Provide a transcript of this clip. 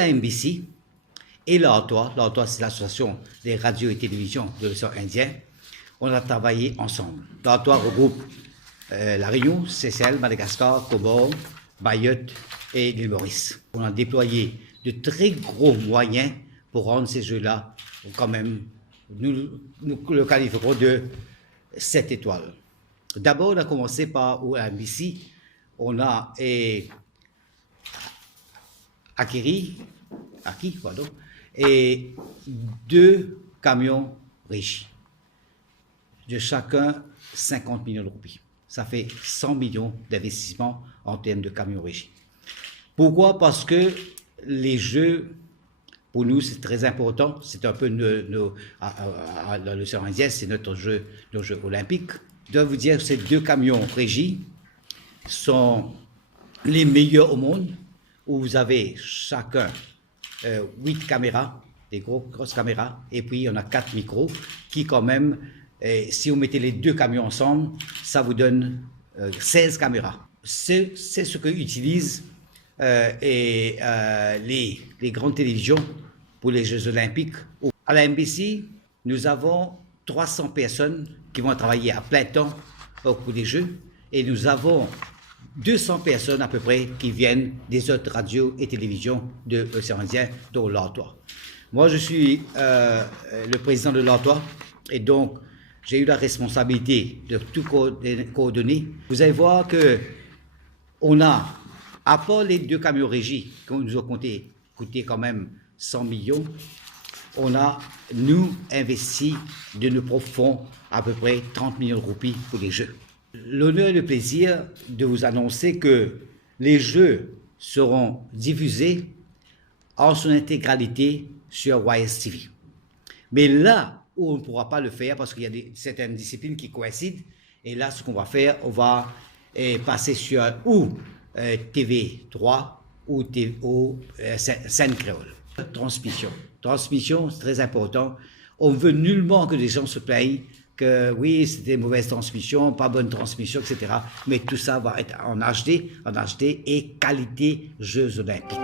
la MBC et l'ARTOA, l'ARTOA c'est l'association des radios et télévisions de l'océan Indien, on a travaillé ensemble. L'ARTOA regroupe La Réunion, Seychelles, Madagascar, Comores, Mayotte et l'île Maurice. On a déployé de très gros moyens pour rendre ces jeux-là, quand même, nous le qualifierons de 7 étoiles. D'abord, on a commencé par au MBC, on a acquis et 2 camions régis, de chacun 50 millions de roupies. Ça fait 100 millions d'investissements en termes de camions régis. Pourquoi? Parce que les jeux, pour nous, c'est très important. C'est un peu l'océan Indien, c'est nos jeux olympiques. Je dois vous dire que ces 2 camions régis sont les meilleurs au monde, où vous avez chacun 8 caméras, des grosses caméras, et puis on a 4 micros qui quand même, si vous mettez les 2 camions ensemble, ça vous donne 16 caméras. C'est ce que utilisent les grandes télévisions pour les Jeux Olympiques. À la MBC, nous avons 300 personnes qui vont travailler à plein temps au cours des Jeux, et nous avons 200 personnes à peu près qui viennent des autres radios et télévisions de l'océan Indien, dont l'ARTOA. Moi, je suis le président de l'ARTOA, et donc j'ai eu la responsabilité de tout coordonner. Vous allez voir que on a, à part les 2 camions régis qui nous ont coûté quand même 100 millions, on a, nous, investi de nos propres fonds à peu près 30 millions de roupies pour les Jeux. L'honneur et le plaisir de vous annoncer que les Jeux seront diffusés en son intégralité sur YSTV. Mais là où on ne pourra pas le faire, parce qu'il y a certaines disciplines qui coïncident, et là, ce qu'on va faire, on va passer sur ou TV3 ou scène créole. Transmission, c'est très important. On ne veut nullement que les gens se plaignent que oui, c'était mauvaise transmission, pas bonne transmission, etc. Mais tout ça va être en HD et qualité Jeux Olympiques.